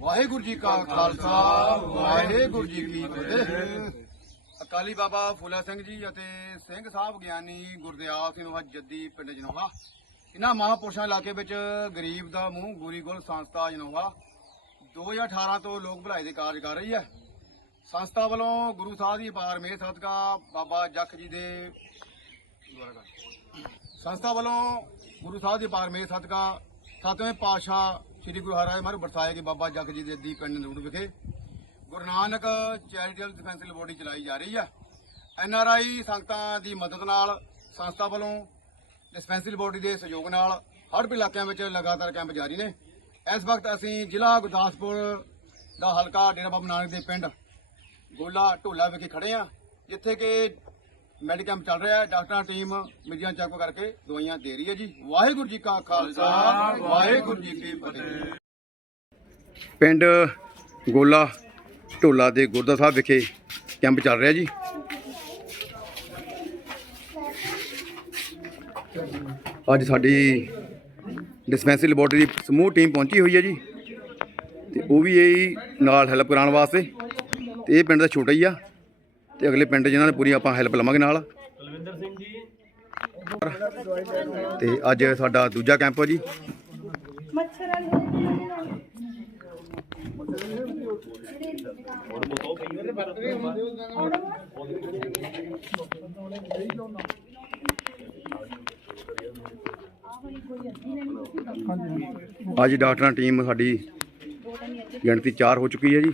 ਵਾਹਿਗੁਰੂ ਜੀ ਕਾ ਖਾਲਸਾ, ਵਾਹਿਗੁਰੂ ਜੀ ਕੀ ਫਤਿਹ। ਅਕਾਲੀ ਬਾਬਾ ਫੂਲਾ ਸਿੰਘ ਜੀ ਅਤੇ ਸਿੰਘ ਸਾਹਿਬ ਗਿਆਨੀ ਗੁਰਦਿਆਲ ਸਿੰਘ ਵਾਹ ਜੱਦੀ ਪਿੰਡ ਜਨੋਹਾ। ਇਹਨਾਂ ਮਹਾਂਪੁਰਸ਼ਾਂ ਇਲਾਕੇ ਵਿੱਚ ਗਰੀਬ ਦਾ ਮੂੰਹ, ਗੋਰੀ ਗੁਲ ਸੰਸਥਾ ਜਨੋਹਾ 2018 ਤੋਂ ਲੋਕ ਭਲਾਈ ਦੇ ਕਾਰਜ ਕਰ ਰਹੀ ਹੈ। ਸੰਸਥਾ ਵੱਲੋਂ ਗੁਰੂ ਸਾਹਿਬ ਦੀ ਅਪਾਰ ਮੇਰ ਸਦਕਾ ਬਾਬਾ ਜੱਖ ਜੀ ਦੇ ਸੰਸਥਾ ਵੱਲੋਂ ਗੁਰੂ ਸਾਹਿਬ ਦੀ ਅਪਾਰ ਮੇਰ ਸਦਕਾ ਸਤਵੇਂ ਪਾਤਸ਼ਾਹ ਸ੍ਰੀ ਗੁਰੂ ਹਰਿਰਾਏ ਮਹਾਰਾਜ ਬਰਸਾਏ ਕਿ ਬਾਬਾ ਜੱਗ ਜੀ ਦੇ ਦੀ ਪਿੰਡ ਨਰੂੜ ਵਿਖੇ। Guru Nanak charitable defence laboratory ਚਲਾਈ ਜਾ ਰਹੀ ਹੈ ਐਨ ਆਰ ਆਈ ਸੰਗਤਾਂ ਦੀ ਮਦਦ ਨਾਲ, ਸੰਸਥਾ ਵੱਲੋਂ ਡਿਸਪੈਂਸਰੀ ਲੈਬੋਰਟਰੀ ਦੇ ਸਹਿਯੋਗ ਨਾਲ ਹੜ੍ਹ ਇਲਾਕਿਆਂ ਵਿੱਚ ਲਗਾਤਾਰ ਕੈਂਪ ਜਾਰੀ ਨੇ। ਇਸ ਵਕਤ ਅਸੀਂ ਜ਼ਿਲ੍ਹਾ ਗੁਰਦਾਸਪੁਰ ਦਾ ਹਲਕਾ ਡੇਰਾ ਬਾਬਾ ਨਾਨਕ ਦੇ ਪਿੰਡ ਗੋਲਾ ਢੋਲਾ ਵਿਖੇ ਖੜੇ ਆ, ਜਿੱਥੇ ਕਿ ਮੈਡੀਕਲ ਕੈਂਪ ਚੱਲ ਰਿਹਾ ਹੈ। ਡਾਕਟਰਾਂ ਟੀਮ ਮਰੀਜ਼ਾਂ ਚੈੱਕ ਕਰਕੇ ਦਵਾਈਆਂ ਦੇ ਰਹੀ ਹੈ ਜੀ। ਵਾਹਿਗੁਰੂ ਜੀ ਕਾ ਖਾਲਸਾ, ਵਾਹਿਗੁਰੂ ਜੀ ਕੀ ਫਤਿਹ। ਪਿੰਡ ਗੋਲਾ ਢੋਲਾ ਦੇ ਗੁਰਦਾ ਸਾਹਿਬ ਵਿਖੇ ਕੈਂਪ ਚੱਲ ਰਿਹਾ ਜੀ। ਅੱਜ ਸਾਡੀ ਡਿਸਪੈਂਸਰੀ ਲੈਬੋਰਟਰੀ ਦੀ ਸਮੂਹ ਟੀਮ ਪਹੁੰਚੀ ਹੋਈ ਹੈ ਜੀ। ਤੇ ਉਹ ਵੀ ਇਹ ਨਾਲ ਹੈਲਪ ਕਰਾਉਣ ਵਾਸਤੇ। ਤੇ ਇਹ ਪਿੰਡ ਦਾ ਛੋਟਾ ਹੀ ਆ। ਤੇ ਅਗਲੇ ਪਿੰਡ ਜਿਨ੍ਹਾਂ ਨੇ ਪੂਰੀ ਆਪਾਂ ਹੈਲਪ ਲਵਾਂਗੇ ਨਾਲ। ਤੇ ਅੱਜ ਸਾਡਾ ਦੂਜਾ ਕੈਂਪ ਆ ਜੀ। ਅੱਜ ਡਾਕਟਰਾਂ ਟੀਮ ਸਾਡੀ ਗਿਣਤੀ 4 ਹੋ ਚੁੱਕੀ ਹੈ ਜੀ।